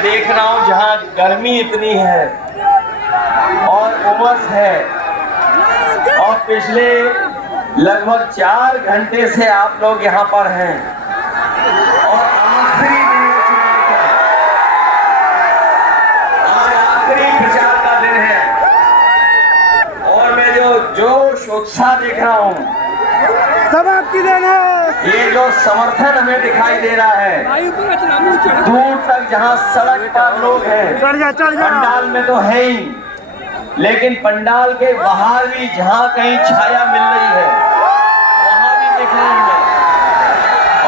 मैं देख रहा हूँ जहाँ गर्मी इतनी है और उमस है, और पिछले लगभग 4 घंटे से आप लोग यहाँ पर हैं और आखिरी दिन है चुनाव का, आज आखिरी प्रचार का दिन है और मैं जो जोश उत्साह देख रहा हूँ सब आपकी देन है। ये जो समर्थन हमें दिखाई दे रहा है दूर तक, जहाँ सड़क पर लोग हैं, पंडाल में तो है ही, लेकिन पंडाल के बाहर भी जहाँ कहीं छाया मिल रही है वहाँ भी दिख रहे हैं।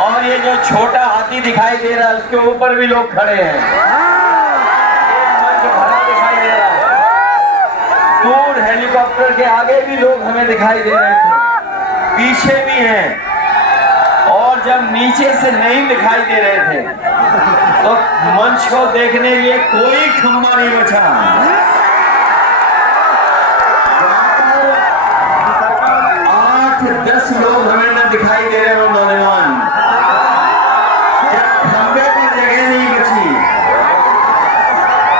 और ये जो छोटा हाथी दिखाई दे रहा है उसके ऊपर भी लोग खड़े हैं, मंच भरा दिखाई दे रहा है। दूर हेलीकॉप्टर के आगे भी लोग हमें दिखाई दे रहे थे, पीछे भी हैं, और जब नीचे से नहीं दिखाई दे रहे थे तो मंच को देखने के लिए कोई खंभा नहीं बचा। 8-10 लोग हमें न दिखाई दे रहे हो नौजवान, जब खंभे पर जगह नहीं बची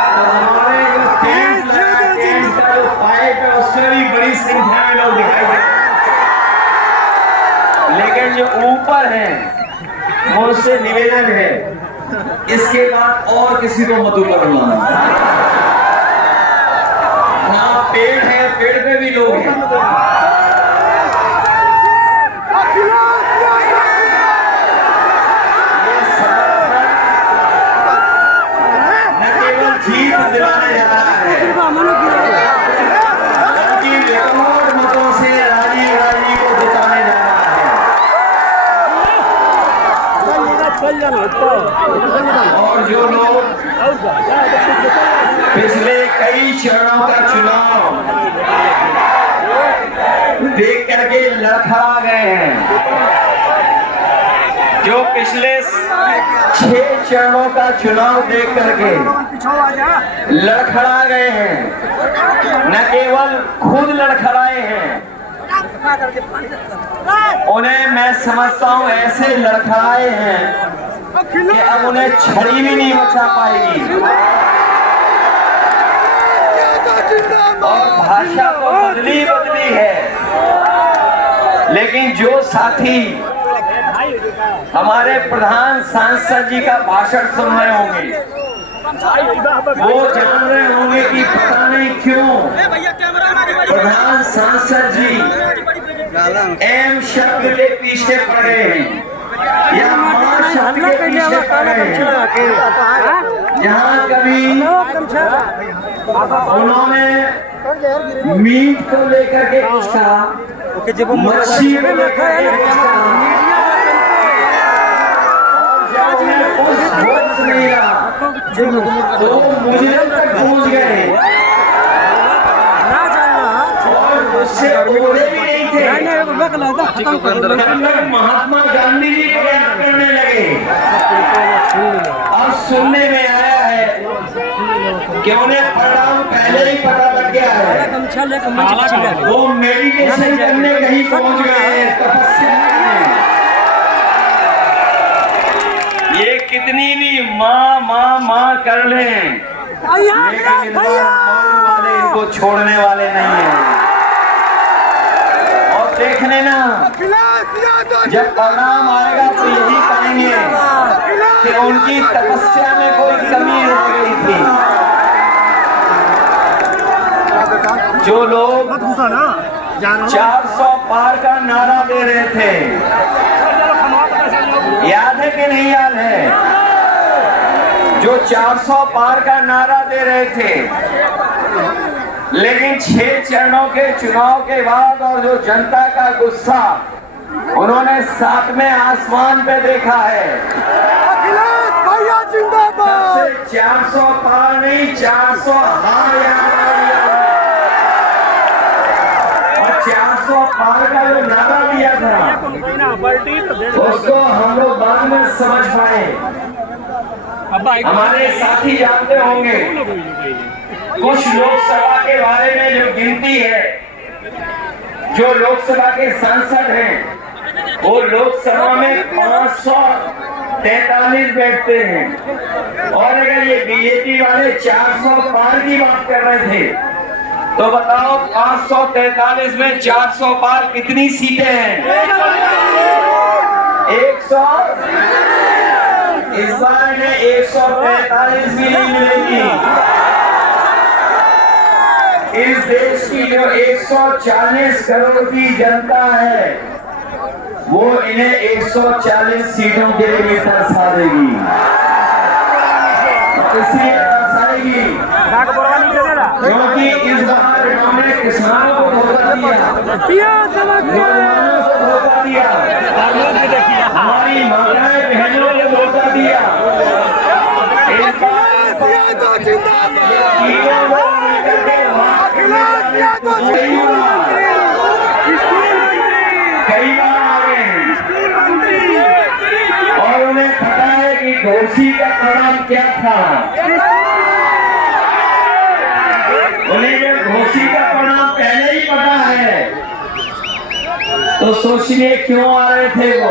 तो हमारे जो टेंट लगा, टेंट का जो पाइप है उससे भी बड़ी संख्या में लोग दिखाई दे रहे हैं। लेकिन जो ऊपर हैं मुझसे निवेदन है, इसके बाद और किसी को मत ऊपर बुलाना। वहाँ पेड़ है, पेड़ पे भी लोग हैं। ये समर्थन न केवल जीत दिलाने जा रहा है, बल्कि रिकॉर्ड मतों से राजीव गांधी को जिताने जा रहा है। और जो लोग पिछले कई चरणों का चुनाव देख करके लड़खड़ा गए हैं, जो पिछले 6 चरणों का चुनाव देख करके लड़खड़ा गए हैं, न केवल खुद लड़खड़ाए हैं, उन्हें मैं समझता हूँ ऐसे लड़खड़ाए हैं कि अब उन्हें छड़ी भी नहीं बचा पाएगी। और भाषा तो बदली है, लेकिन जो साथी हमारे प्रधान सांसद जी का भाषण सुन रहे होंगे वो जान रहे होंगे कि पता नहीं क्यों प्रधान सांसद जी एम शब्द के पीछे पड़ गए हैं या मां शब्द के पीछे पड़ गए हैं। जहाँ कभी उन्होंने मीट को लेकर के पूछा, मच्छी को लेकर के पूछा, और जब उन्हें उस वक्त नहीं रहा तो मुझे तक पहुंच गए और उससे बोले भी नहीं थे। महात्मा गांधी जी को याद करने लगे। अब सुनने में आया है कि उन्हें परिणाम पहले ही पता लग गया है, वो मेडिटेशन करने कहीं पहुंच गए हैं, तपस्या करने। ये कितनी भी माँ कर लें, लेकिन वाले इनको छोड़ने वाले नहीं हैं। और देख लेना जब परिणाम आएगा तो यही कहेंगे कि उनकी तपस्या में कोई कमी रह गई थी। जो लोग 400 पार का नारा दे रहे थे, याद है कि नहीं याद है? जो 400 पार का नारा दे रहे थे, लेकिन 6 चरणों के चुनाव के बाद और जो जनता का गुस्सा उन्होंने 7वें आसमान पे देखा है। अखिलेश भैया जिंदाबाद। 400 पार नहीं, 400 हार और 400 पार का जो नारा दिया था उसको हम लोग बाद में समझ पाए। हमारे साथी जानते होंगे कुछ लोकसभा के बारे में जो गिनती है, जो लोकसभा के सांसद हैं वो लोकसभा में 443 बैठते हैं। और अगर ये बीजेपी वाले 400 पार की बात कर रहे थे, तो बताओ 543 में 400 पार कितनी सीटें हैं? 100। इस बार इन्हें 143 भी नहीं मिलेगी। इस देश की जो 140 करोड़ की जनता है, वो इन्हें 140 सीटों के लिए तरसा देगी। इसलिए तरसाएगी क्योंकि इस बार इन्होंने किसानों को धोखा दिया, नौजवानों को धोखा दिया, हमारी माताएं बहनों को धोखा दिया। कई बार आ गए हैं और उन्हें पता है कि घोसी का परिणाम क्या था। उन्हें जब घोसी का परिणाम पहले ही पता है, तो सोचिए क्यों आ रहे थे वो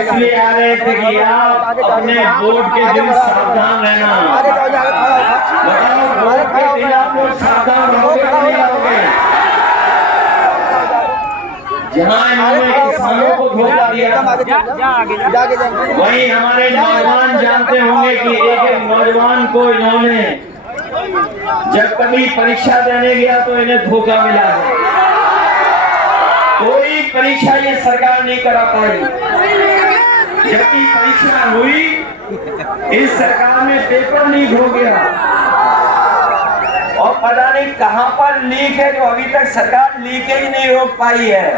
इसलिए आ रहे थे कि आप अपने वोट के दिन सावधान रहना। बताओ, वोट के दिन आप लोग सावधान रहोगे कि नहीं रहोगे? जहाँ इन्होंने किसानों को धोखा दिया, वहीं हमारे नौजवान जानते होंगे कि एक नौजवान को इन्होंने जब कभी परीक्षा देने गया तो इन्हें धोखा मिला है। कोई परीक्षा ये सरकार नहीं करा पाई, जबकि परीक्षा हुई, इस सरकार में पेपर लीक हो गया और पता नहीं कहां पर लीक है, जो अभी तक सरकार लीकेज नहीं रोक पाई है।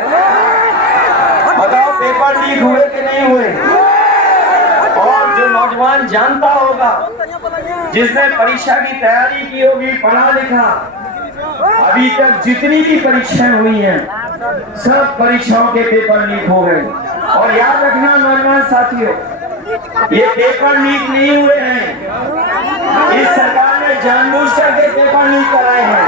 बताओ, पेपर लीक हुए कि नहीं हुए? और जो नौजवान जानता होगा, जिसने परीक्षा की तैयारी की होगी, पढ़ा लिखा, अभी तक जितनी भी परीक्षाएं हुई हैं, सब परीक्षाओं के पेपर लीक हो गए। और याद रखना नौजवान साथियों, ये पेपर लीक नहीं हुए हैं, इस सरकार ने जानबूझ करके पेपर लीक कराए हैं।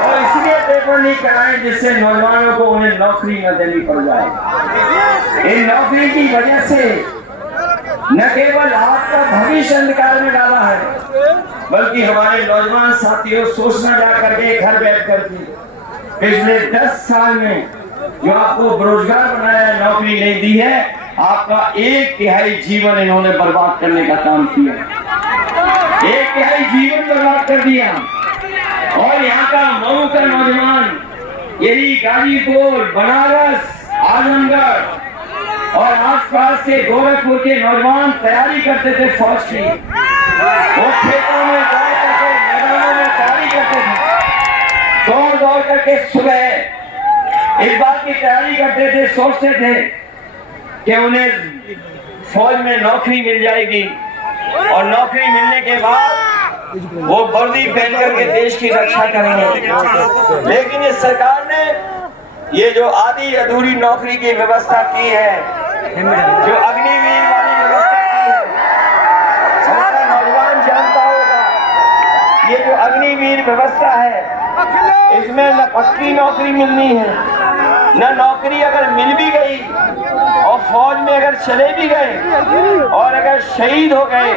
और इसलिए पेपर लीक कराए जिससे नौजवानों को उन्हें नौकरी न देनी पड़ जाए। इन नौकरी की वजह से न केवल आपका भविष्य अंधकार में डाला है, बल्कि हमारे नौजवान साथियों सोचना जा करके घर बैठ करके पिछले 10 साल में जो आपको बेरोजगार बनाया, नौकरी नहीं दी है, आपका 1/3 जीवन इन्होंने बर्बाद करने का काम किया। 1/3 जीवन बर्बाद कर दिया। और यहाँ का मऊ का नौजवान, यही गाजीपुर, बनारस, आजमगढ़ और आसपास के गोरखपुर के नौजवान तैयारी करते थे फौज की। वो खेतों में दौड़ करके, मैदानों में तैयारी करते थे, दौड़ करके सुबह इस बात की तैयारी करते थे, सोचते थे कि उन्हें फौज में नौकरी मिल जाएगी और नौकरी मिलने के बाद वो वर्दी पहन करके देश की रक्षा करेंगे। लेकिन इस सरकार ने ये जो आधी अधूरी नौकरी की व्यवस्था की है, जो अग्निवीर वाली व्यवस्था की है, हमारा नौजवान जानता होगा, ये जो अग्निवीर व्यवस्था है, इसमें न पक्की नौकरी मिलनी है, न नौकरी अगर मिल भी गई और फौज में अगर चले भी गए और अगर शहीद हो गए,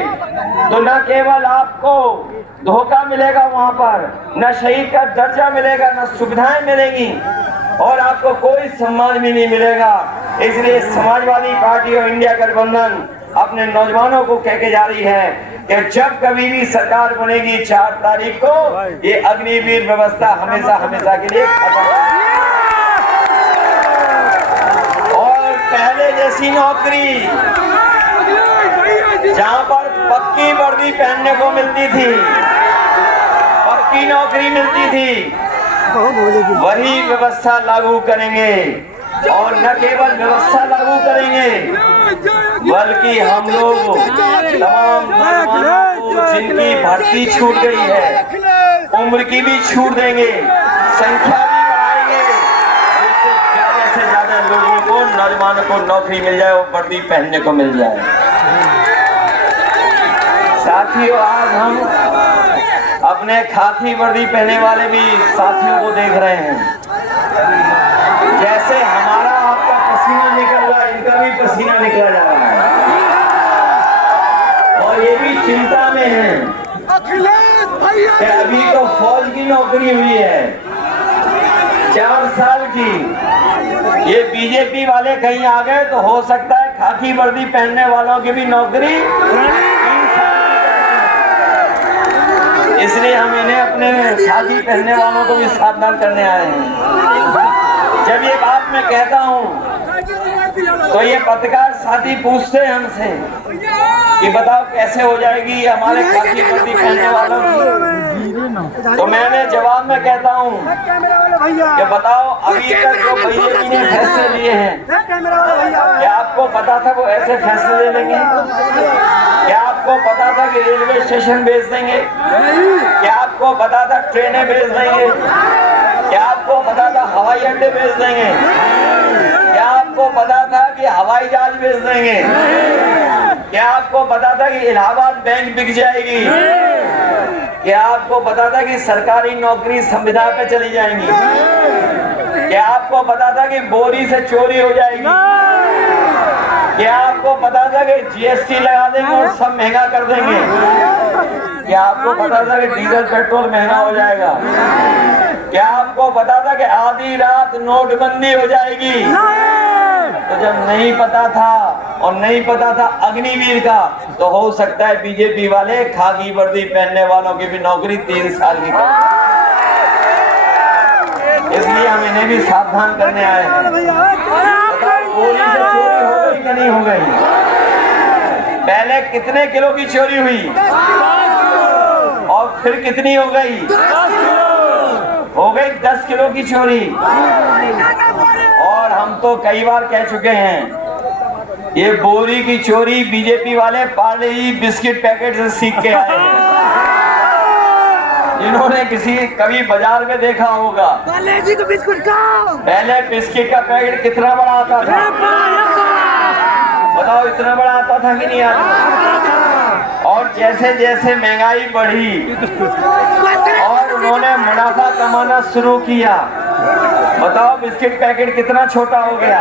तो न केवल आपको धोखा मिलेगा वहां पर, न शहीद का दर्जा मिलेगा, न सुविधाएं मिलेंगी और आपको कोई सम्मान भी नहीं मिलेगा। इसलिए समाजवादी पार्टी और इंडिया गठबंधन अपने नौजवानों को कह के जा रही है कि जब कभी भी सरकार बनेगी 4 तारीख को, ये अग्निवीर व्यवस्था हमेशा हमेशा के लिए खत्म। और पहले जैसी नौकरी जहां पर पक्की वर्दी पहनने को मिलती थी, पक्की नौकरी मिलती थी, वही व्यवस्था लागू करेंगे। और न केवल व्यवस्था लागू करेंगे, बल्कि हम लोग तमाम नौजवानों को जिनकी भर्ती छूट गई है, उम्र की भी छूट देंगे, संख्या भी बढ़ाएंगे, जिससे ज्यादा से ज्यादा लोगों को, नौजवानों को नौकरी मिल जाए और वर्दी पहनने को मिल जाए। साथियों, आज हम अपने खाकी वर्दी पहने वाले भी साथियों को देख रहे हैं। जैसे हमारा आपका पसीना निकल रहा है, इनका भी पसीना निकला जा चिंता में हैं अखिलेश भैया कि अभी तो फौज की नौकरी हुई है 4 साल की। ये बीजेपी वाले कहीं आ गए तो हो सकता है खाकी वर्दी पहनने वालों की भी नौकरी 3 साल की। इसलिए हम इन्हें अपने खाकी पहनने वालों को भी सावधान करने आए हैं। जब ये बात मैं कहता हूँ तो ये पत्रकार साथी पूछते हैं हमसे कि बताओ कैसे हो जाएगी हमारे खाकी वर्दी पहनने वालों की। तो मैंने जवाब में कहता हूँ कि बताओ अभी तक जो बीजेपी ने फैसले लिए हैं क्या आपको पता था वो ऐसे फैसले ले लेंगे? क्या आपको पता था कि रेलवे स्टेशन भेज देंगे? क्या आपको पता था ट्रेनें भेज देंगे? क्या आपको पता था हवाई अड्डे भेज देंगे? क्या आपको पता था कि हवाई जहाज भेज देंगे? क्या आपको पता था कि इलाहाबाद बैंक बिक जाएगी? क्या आपको पता था कि सरकारी नौकरी संविदा पे चली जाएंगी? क्या आपको पता था कि बोरी से चोरी हो जाएगी? क्या आपको पता था कि जीएसटी लगा देंगे और सब महंगा कर देंगे? क्या आपको पता था कि डीजल पेट्रोल महंगा हो जाएगा? क्या आपको पता था कि आधी रात नोटबंदी हो जाएगी? तो जब नहीं पता था और नहीं पता था अग्निवीर का, तो हो सकता है बीजेपी वाले खाकी वर्दी पहनने वालों की भी नौकरी 3 साल की कर। इसलिए हम इन्हें भी सावधान करने आए हैं। गोली से चोरी हो गई कि नहीं हो गई? पहले कितने किलो की चोरी हुई और फिर कितनी हो गई? हो गई 10 किलो की चोरी। और हम तो कई बार कह चुके हैं ये बोरी की चोरी बीजेपी वाले पार्ले जी बिस्किट पैकेट से सीख के आए हैं। जिन्होंने कभी बाजार में देखा होगा पहले बिस्किट का पैकेट कितना बड़ा आता था? बताओ इतना बड़ा आता था कि नहीं आता? और जैसे जैसे महंगाई बढ़ी और उन्होंने मुनाफा कमाना शुरू किया, बताओ बिस्किट पैकेट कितना छोटा हो गया?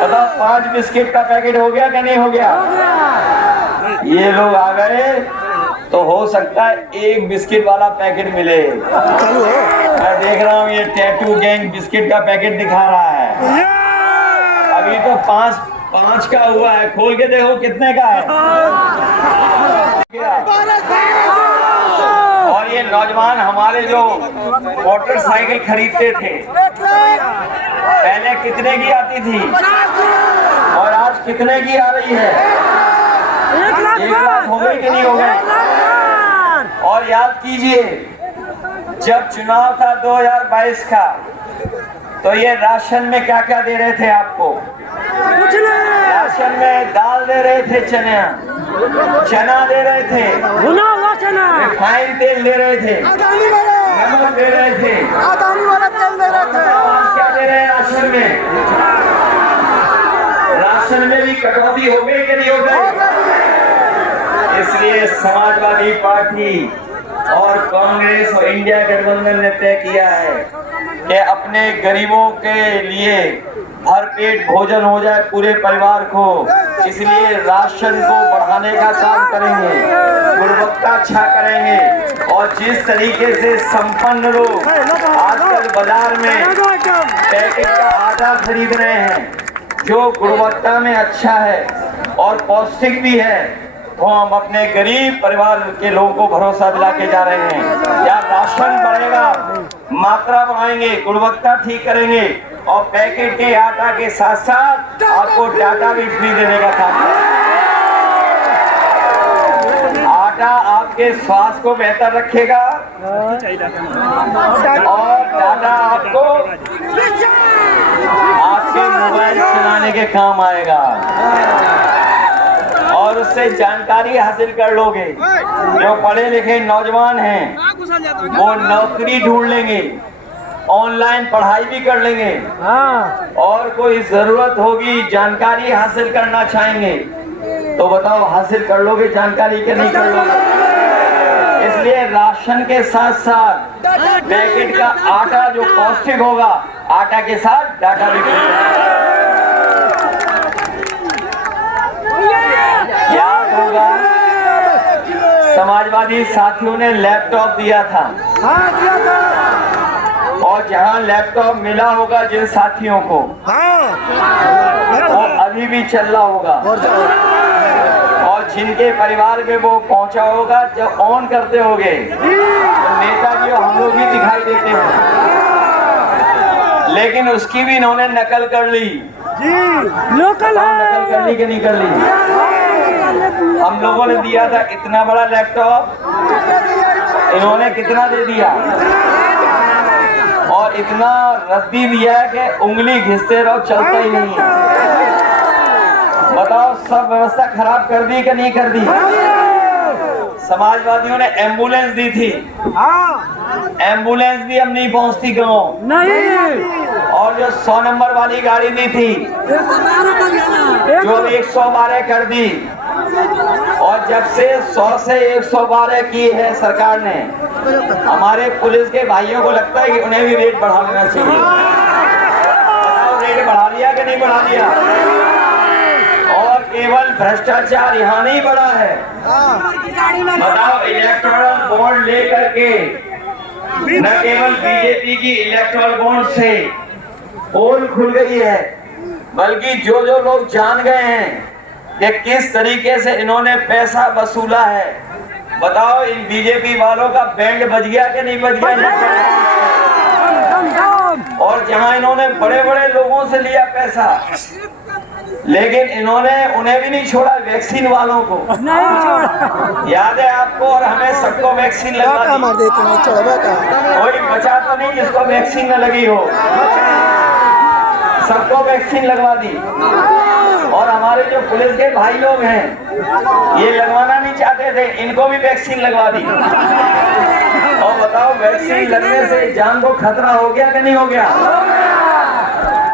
बताओ 5 बिस्किट का पैकेट हो गया कि नहीं हो गया? ये लोग आ गए तो हो सकता है 1 बिस्किट वाला पैकेट मिले। मैं देख रहा हूँ ये टैटू गैंग बिस्किट का पैकेट दिखा रहा है। अभी तो 5 का हुआ है, खोल के देखो कितने का है। और ये नौजवान हमारे जो मोटरसाइकिल खरीदते थे पहले कितने की आती थी और आज कितने की आ रही है? 1 लाख हो गई कि नहीं हो गई? और याद कीजिए जब चुनाव था 2022 का तो ये राशन में क्या क्या दे रहे थे आपको? राशन में दाल दे रहे थे, चना दे रहे थे, रिफाइंड तेल दे रहे थे, नमक दे रहे थे, क्या दे रहे हैं राशन में? राशन में भी कटौती हो गई कि नहीं हो गई? इसलिए समाजवादी पार्टी और कांग्रेस और इंडिया गठबंधन ने तय किया है कि अपने गरीबों के लिए भरपेट भोजन हो जाए पूरे परिवार को। इसलिए राशन को बढ़ाने का काम करेंगे, गुणवत्ता अच्छा करेंगे। और जिस तरीके से संपन्न लोग आजकल बाजार में पैकेट का आटा खरीद रहे हैं जो गुणवत्ता में अच्छा है और पौष्टिक भी है, तो हम अपने गरीब परिवार के लोगों को भरोसा दिला के जा रहे हैं। या राशन बढ़ेगा, मात्रा बढ़ाएंगे, गुणवत्ता ठीक करेंगे और पैकेट के आटा के साथ साथ आपको डाटा भी फ्री देने का काम करेंगे। आटा आपके स्वास्थ्य को बेहतर रखेगा और डाटा आपको आपके मोबाइल चलाने के काम आएगा और उससे जानकारी हासिल कर लोगे। जो पढ़े लिखे नौजवान हैं वो नौकरी ढूंढ लेंगे, ऑनलाइन पढ़ाई भी कर लेंगे और कोई जरूरत होगी जानकारी हासिल करना चाहेंगे तो बताओ हासिल कर लोगे जानकारी के नहीं कर लोगे? इसलिए राशन के साथ साथ पैकेट का आटा जो पौष्टिक होगा, आटा के साथ डाटा भी याद होगा समाजवादी साथियों ने लैपटॉप दिया था, हाँ दिया था, और जहां लैपटॉप मिला होगा जिन साथियों को, वो अभी भी चल रहा होगा, और जिनके परिवार में वो पहुंचा होगा, जब ऑन करते होंगे तो नेताजी और हम लोग भी दिखाई देते हैं, लेकिन उसकी भी इन्होंने नकल कर ली। लोकल है, नकल कर ली कि नहीं कर ली? हम लोगों ने दिया था इतना बड़ा लैपटॉप, इन्होंने कितना दे दिया, और इतना रद्दी दिया है कि उंगली घिसते रहो, चलता ही नहीं है। बताओ, सब व्यवस्था खराब कर दी कि नहीं कर दी? समाजवादियों ने एम्बुलेंस दी थी, एम्बुलेंस भी अब नहीं पहुंचती गाँव नहीं, और जो 100 नंबर वाली गाड़ी दी थी जो 112 कर दी, और जब से 100 से 112 की है सरकार ने, हमारे पुलिस के भाइयों को लगता है कि उन्हें भी रेट बढ़ा लेना चाहिए। रेट बढ़ा लिया कि नहीं बढ़ा लिया? और केवल भ्रष्टाचार यहाँ नहीं बढ़ा है, बताओ, इलेक्टोरल बॉन्ड लेकर के न केवल बीजेपी की इलेक्टोरल बॉन्ड से पोल खुल गई है, बल्कि जो जो लोग जान गए हैं कि किस तरीके से इन्होंने पैसा वसूला है, बताओ, इन बीजेपी वालों का बैंड बज गया कि नहीं बज गया? और जहां इन्होंने बड़े बड़े लोगों से लिया पैसा, लेकिन इन्होंने उन्हें भी नहीं छोड़ा, वैक्सीन वालों को नहीं छोड़ा। याद है आपको, और हमें सबको वैक्सीन लगवा दी, कोई बचा तो नहीं जिसको वैक्सीन न लगी हो, सबको वैक्सीन लगवा दी। और हमारे जो पुलिस के भाई लोग हैं, ये लगवाना नहीं चाहते थे, इनको भी वैक्सीन लगवा दी। और बताओ, वैक्सीन लगने से जान को खतरा हो गया कि नहीं हो गया?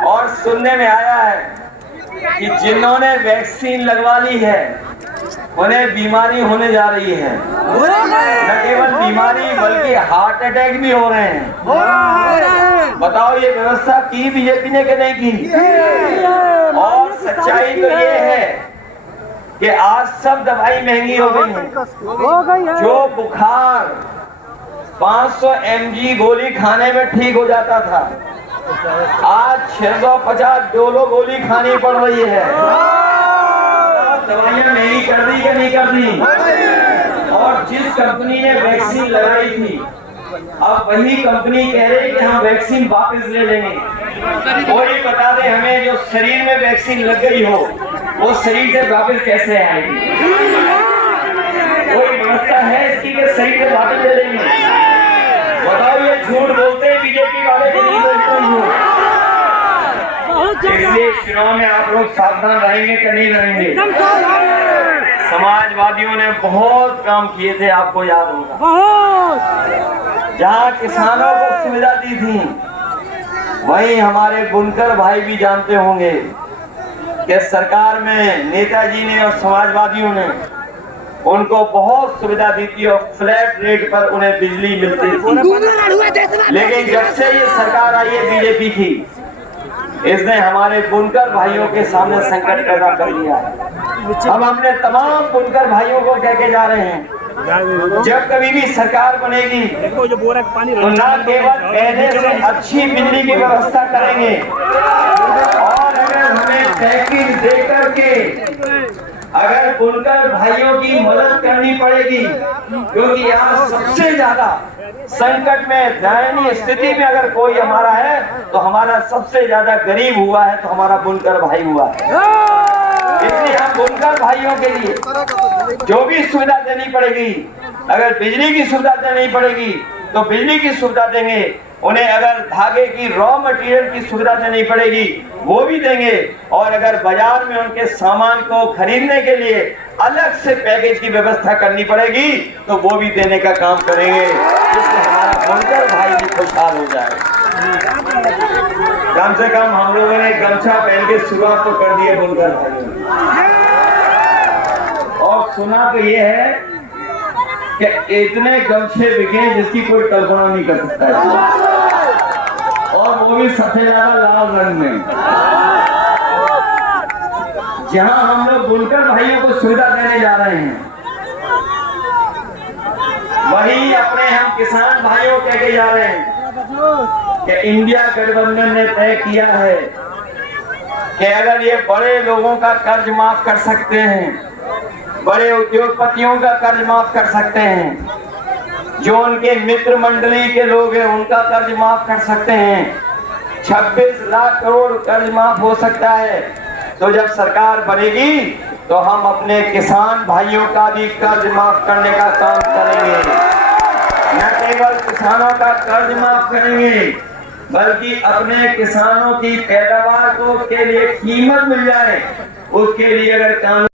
और सुनने में आया है कि जिन्होंने वैक्सीन लगवा ली है उन्हें बीमारी होने जा रही है, न केवल बीमारी बल्कि हार्ट अटैक भी हो रहे हैं। बताओ, ये व्यवस्था की बीजेपी ने कि नहीं की? और सच्चाई तो ये है कि आज सब दवाई महंगी हो गई है। जो बुखार 500 mg गोली खाने में ठीक हो जाता था, आज 650 डोलो गोली खानी पड़ रही है। दवाइयां महंगी कर दी कि नहीं कर दी? और जिस कंपनी ने वैक्सीन लगाई थी, अब वही कंपनी कह रही कि हम वैक्सीन वापस ले लेंगे। कोई बता दे हमें, जो शरीर में वैक्सीन लग गई हो वो शरीर से वापस कैसे आएगी? कोई व्यवस्था है इसकी कि शरीर से वापस ले लेंगे? बताओ, ये झूठ बोलते हैं बीजेपी वाले कि नहीं बोलते हैं? इसलिए चुनाव में आप लोग सावधान रहेंगे कि नहीं रहेंगे? समाजवादियों ने बहुत काम किए थे, आपको याद होगा। जहाँ किसानों को सुविधा दी थी, वहीं हमारे बुनकर भाई भी जानते होंगे कि सरकार में नेताजी ने और समाजवादियों ने उनको बहुत सुविधा दी थी, और फ्लैट रेट पर उन्हें बिजली मिलती थी। लेकिन जब से ये सरकार आई है बीजेपी की, इसने हमारे बुनकर भाइयों के सामने संकट पैदा कर दिया है। हम अपने तमाम बुनकर भाइयों को कह के जा रहे हैं, जब कभी भी सरकार बनेगी तो न केवल पहले से अच्छी बिजली की व्यवस्था करेंगे, और अगर हमें पैकेज दे करके अगर बुनकर भाइयों की मदद करनी पड़ेगी, क्योंकि आज सबसे ज्यादा संकट में, दयनीय स्थिति में अगर कोई हमारा है तो हमारा सबसे ज्यादा गरीब हुआ है तो हमारा बुनकर भाई हुआ है। इसलिए हम बुनकर भाइयों के लिए जो भी सुविधा देनी पड़ेगी, अगर बिजली की सुविधा देनी पड़ेगी तो बिजली की सुविधा देंगे, उन्हें अगर धागे की रॉ मटेरियल की सुविधा देनी पड़ेगी वो भी देंगे, और अगर बाजार में उनके सामान को खरीदने के लिए अलग से पैकेज की व्यवस्था करनी पड़ेगी तो वो भी देने का काम करेंगे, जिससे हमारा बुनकर भाई भी खुशहाल हो जाए। कम से कम हम लोगों ने गमछा पहन के शुरुआत तो कर दी है बुनकर भाई, और सुना तो ये है कि इतने गमछे बिके जिसकी कोई कल्पना नहीं कर सकता है, और वो भी सबसे ज्यादा लाल रंग में। जहां हम लोग बुनकर भाइयों को सुविधा देने जा रहे हैं, वही अपने हम किसान भाइयों कह के जा रहे हैं कि इंडिया गठबंधन ने तय किया है कि अगर ये बड़े लोगों का कर्ज माफ कर सकते हैं, बड़े उद्योगपतियों का कर्ज माफ कर सकते हैं, जो उनके मित्र मंडली के लोग हैं उनका कर्ज माफ कर सकते हैं, 26 लाख करोड़ कर्ज माफ हो सकता है, तो जब सरकार बनेगी तो हम अपने किसान भाइयों का भी कर्ज माफ करने का काम करेंगे। न केवल किसानों का कर्ज माफ करेंगे बल्कि अपने किसानों की पैदावार को के लिए कीमत मिल जाए उसके लिए अगर कानून